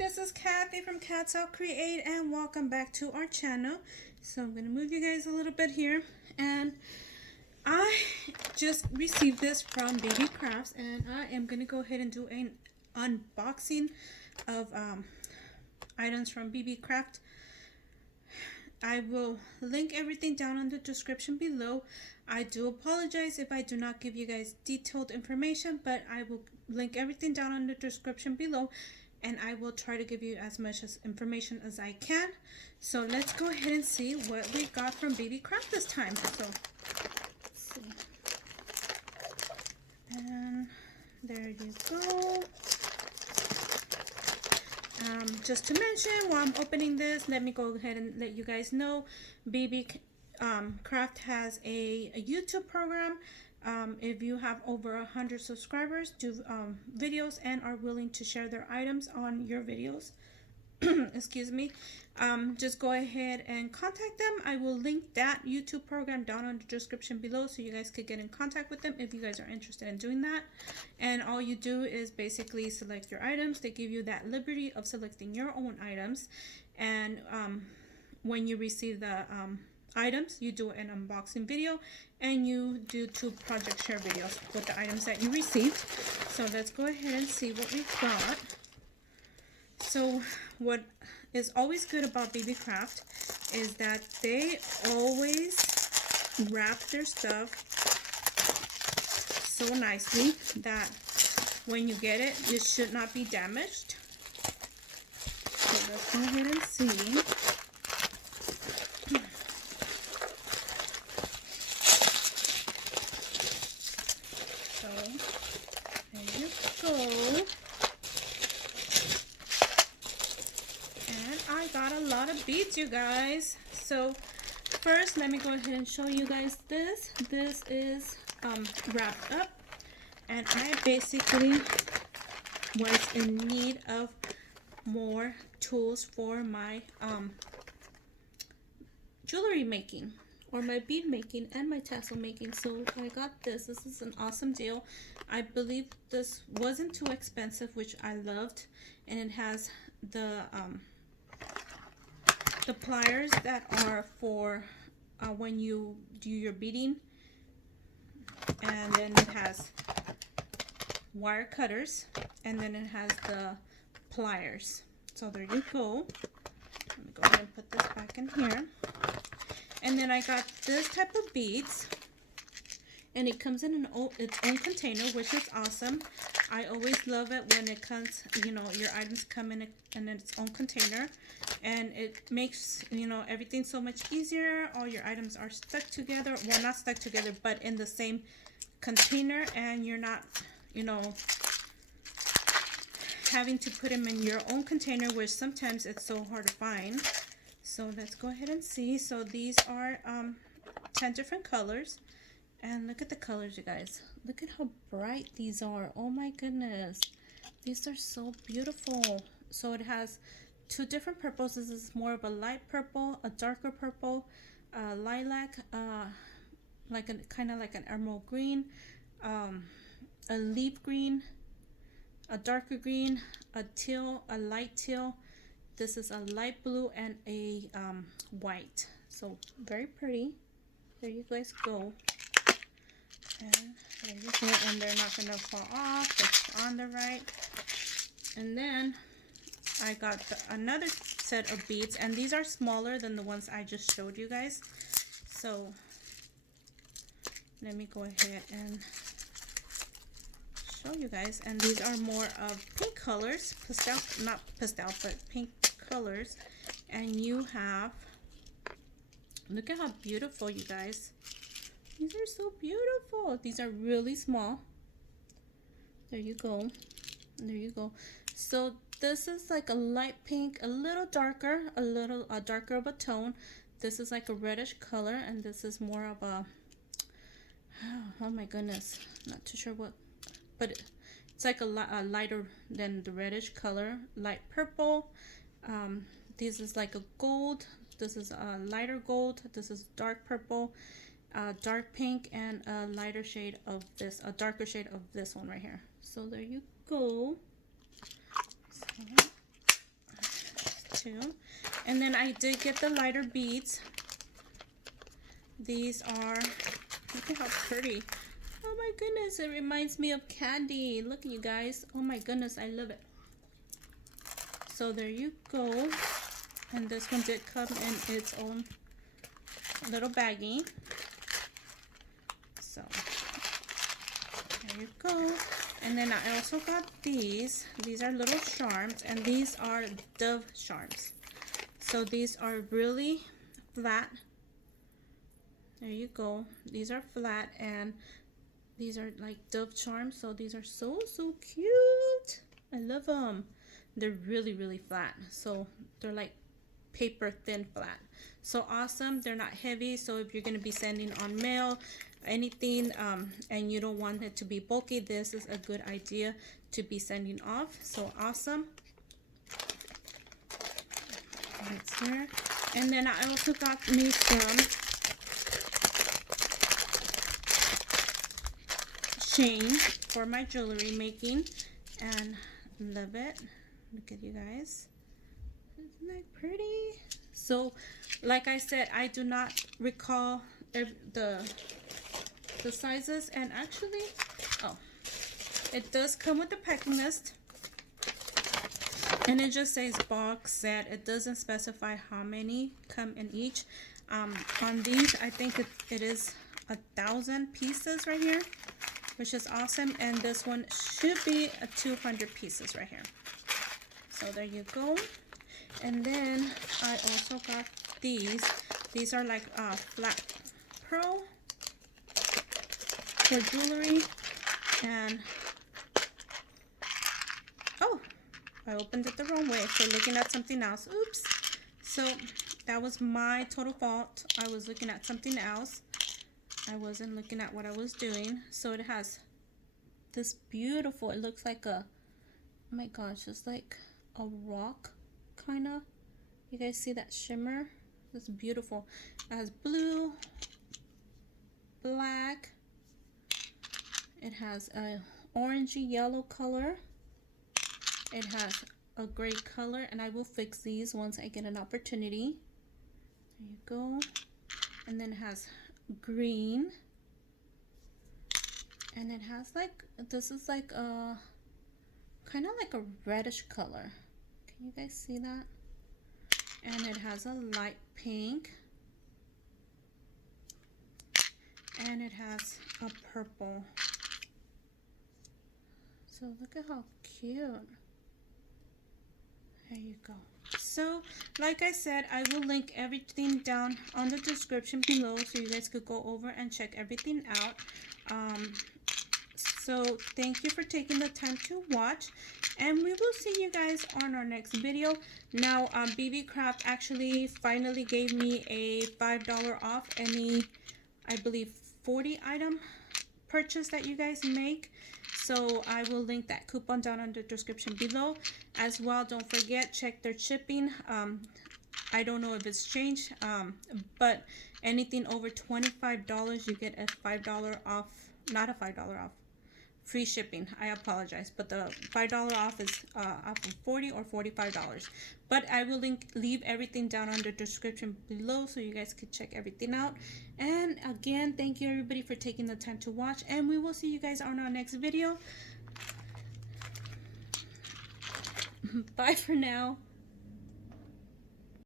this is Kathy from Katzelcreate and welcome back to our channel. So I'm going to move you guys a little bit here, and I just received this from Beebeecraft and I am going to go ahead and do an unboxing of items from Beebeecraft. I will link everything down in the description below. I do apologize if I do not give you guys detailed information, but I will link everything down in the description below, and I will try to give you as much information as I can. So let's go ahead and see what we got from Beebeecraft this time. So let's see. And there you go. Just to mention, while I'm opening this, let me go ahead and let you guys know Beebeecraft has a YouTube program. If you have over 100 subscribers, do videos and are willing to share their items on your videos, excuse me, just go ahead and contact them. I will link that YouTube program down in the description below so you guys could get in contact with them if you guys are interested in doing that. And all you do is basically select your items. They give you that liberty of selecting your own items, and when you receive the items, you do an unboxing video and you do 2 project share videos with the items that you received. So let's go ahead and see what we've got. So what is always good about Beebeecraft is that they always wrap their stuff so nicely that when you get it, it should not be damaged. So let's go ahead and see. So there you go. I got a lot of beads, you guys. So first, let me go ahead and show you guys this. This is wrapped up, and I basically was in need of more tools for my jewelry making, or my bead making and my tassel making. So I got this. This is an awesome deal. I believe this wasn't too expensive, which I loved, and it has the pliers that are for when you do your beading, and then it has wire cutters, and then it has the pliers. So there you go. Let me go ahead and put this back in here. And then I got this type of beads, and it comes in its own container, which is awesome. I always love it when it comes, you know, your items come in its own container, and it makes, you know, everything so much easier. All your items are stuck together, well, not stuck together, but in the same container, and you're not, you know, having to put them in your own container, which sometimes it's so hard to find. So let's go ahead and see. So these are 10 different colors. And look at the colors, you guys. Look at how bright these are. Oh my goodness. These are so beautiful. So it has 2 different purples. This is more of a light purple, a darker purple, lilac, like a kind of like an emerald green, a leaf green, a darker green, a teal, a light teal. This is a light blue and a white. So very pretty. There you guys go. And there you go, and they're not gonna fall off. It's on the right. And then I got another set of beads, and these are smaller than the ones I just showed you guys. So let me go ahead and show you guys. And these are more of pink colors, pastel, not pastel, but pink colors. And you have, look at how beautiful, you guys. These are so beautiful. These are really small. There you go. There you go. So this is like a light pink, a little darker, a darker of a tone. This is like a reddish color, and this is more of a, oh my goodness, not too sure what, but it's like a lighter than the reddish color, light purple. This is like a gold. This is a lighter gold. This is dark purple, dark pink, and a lighter shade of this, a darker shade of this one right here. So there you go. So too. And then I did get the lighter beads. These are, look at how pretty. Oh my goodness, it reminds me of candy. Look at you guys. Oh my goodness, I love it. So there you go. And this one did come in its own little baggie. So there you go. And then I also got these. These are little charms, and these are dove charms. So these are really flat. There you go. These are flat, and these are like dove charms. So these are so cute. I love them. They're really flat. So they're like paper thin flat. So awesome. They're not heavy. So if you're going to be sending on mail, anything, and you don't want it to be bulky, this is a good idea to be sending off. So awesome. Right there. And then I also got me some chain for my jewelry making, and love it. Look at you guys. Isn't that pretty? So like I said, I do not recall the sizes, and actually, oh, it does come with the packing list, and it just says box set. It doesn't specify how many come in each. On these, I think it is 1,000 pieces right here, which is awesome, and this one should be 200 pieces right here. So there you go. And then I also got these. These are like flat pearl for jewelry. And oh, I opened it the wrong way for looking at something else. Oops. So that was my total fault. I was looking at something else. I wasn't looking at what I was doing. So it has this beautiful, it looks like a, oh my gosh, it's like a rock kind of. You guys see that shimmer? It's beautiful. It has blue, black, it has a orangey yellow color, it has a gray color, and I will fix these once I get an opportunity. There you go. And then it has green, and it has like, this is like a kind of like a reddish color. Can you guys see that? And it has a light pink, and it has a purple. So look at how cute. There you go. So like I said, I will link everything down on the description below, so you guys could go over and check everything out. So thank you for taking the time to watch, and we will see you guys on our next video. Now Beebeecraft actually finally gave me a $5 off any, I believe, 40 item purchase that you guys make. So I will link that coupon down in the description below as well. Don't forget, check their shipping. I don't know if it's changed, but anything over $25 you get a $5 off, not a $5 off, free shipping. I apologize, but the $5 off is off of $40 or $45. But I will leave everything down on the description below, so you guys could check everything out. And again, thank you everybody for taking the time to watch, and we will see you guys on our next video. Bye for now.